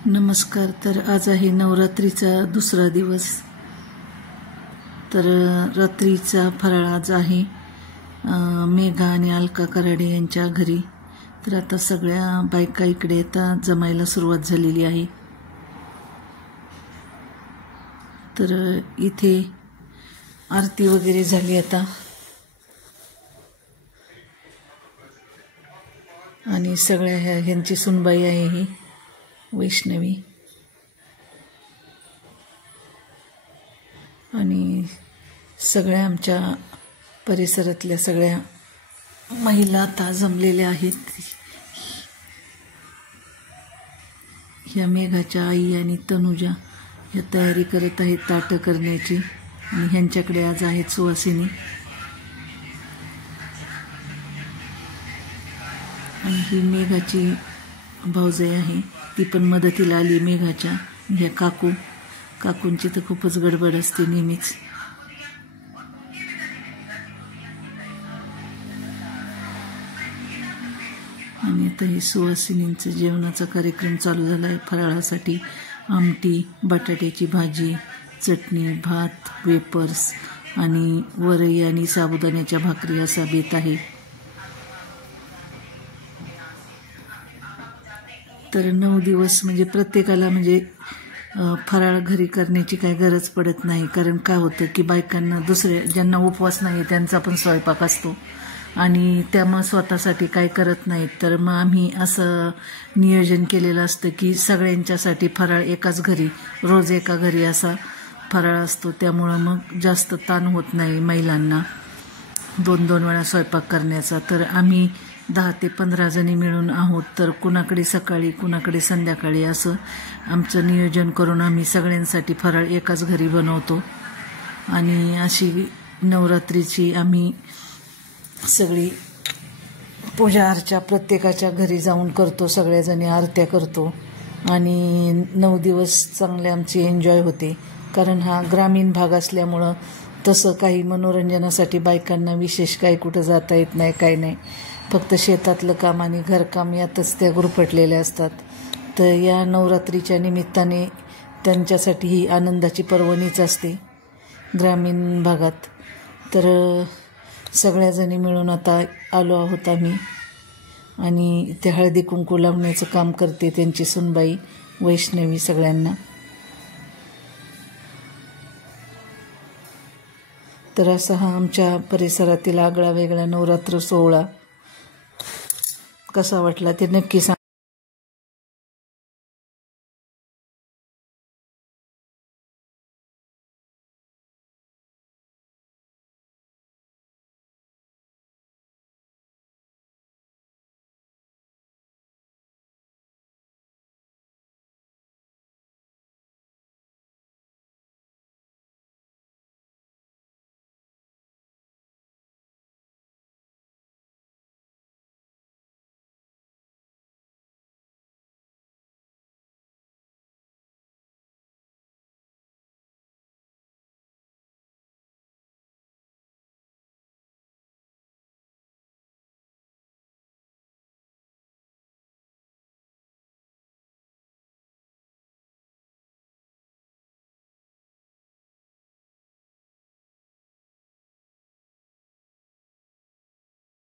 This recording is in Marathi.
नमस्कार। तर आज आहे नवरात्रीचा दुसरा दिवस। तर रात्रीचा फराळ आज आहे मेघा आणि अलका कराडे यांच्या घरी। तर आता सगळ्या बायका इकडे आता जमायला सुरुवात झालेली आहे। तर इथे आरती वगैरे झाली आता, आणि सगळ्या ह्यांची सुनबाई आहे ही वैष्णवी, आणि सगळ्या आमच्या परिसरातल्या सगळ्या महिला आता जमलेल्या आहेत। ह्या मेघाच्या आई आणि तनुजा ह्या तयारी करत आहेत ताटं करण्याची, आणि ह्यांच्याकडे आज आहेत सुवासिनी। आणि ही मेघाची भाऊजाई आहे, ती पण मदतीला आली मेघाच्या। ह्या काकूंची तर खूपच गडबड असते नेहमीच। आणि आता हे सुवासिनींचं जेवणाचा कार्यक्रम चालू झाला आहे। फराळासाठी आमटी, बटाट्याची भाजी, चटणी, भात, वेपर्स आणि वरई आणि साबुदाण्याच्या भाकरी असा बेत आहे। तर 9 दिवस म्हणजे प्रत्येकाला फराळ घरी करण्याची काही गरज पडत नाही, कारण काय होतं की बायकांना दुसऱ्या ज्यांना उपवास नाही त्यांचा पण स्वयंपाक असतो, आणि त्यामुळे स्वतःसाठी काय करत नाहीत। तर मग आम्ही असं नियोजन केलेलं असतं की सगळ्यांच्यासाठी फराळ एकाच घरी, रोज एका घरी असा फराळ असतो। त्यामुळं मग जास्त ताण होत नाही महिलांना 2-2 वेळा स्वयंपाक करण्याचा। तर आम्ही 10 ते 15 जणी मिळून आहोत। तर कुणाकडे सकाळी कुणाकडे संध्याकाळी असं आमचं नियोजन करून आम्ही सगळ्यांसाठी फराळ एकाच घरी बनवतो। आणि अशी नवरात्रीची आम्ही सगळी पूजा अर्चा प्रत्येकाच्या घरी जाऊन करतो, सगळ्याजणी आरत्या करतो, आणि 9 दिवस चांगले आमची एन्जॉय होते। कारण हा ग्रामीण भाग असल्यामुळं तसं काही मनोरंजनासाठी बायकांना विशेष काही कुठं जाता येत नाही, काही नाही, फक्त शेतातलं काम आणि घरकाम यातच त्या गुरफटलेल्या असतात। तर या नवरात्रीच्या निमित्ताने त्यांच्यासाठी ही आनंदाची पर्वणीच असते ग्रामीण भागात। तर सगळ्याजणी मिळून आता आलो आहोत आम्ही, आणि ते हळदी कुंकू लावण्याचं काम करते त्यांची सुनबाई वैष्णवी सगळ्यांना। तर असा हा आमच्या परिसरातील आगळा वेगळा नवरात्र सोहळा कसा वाटला ते नक्की सांगा।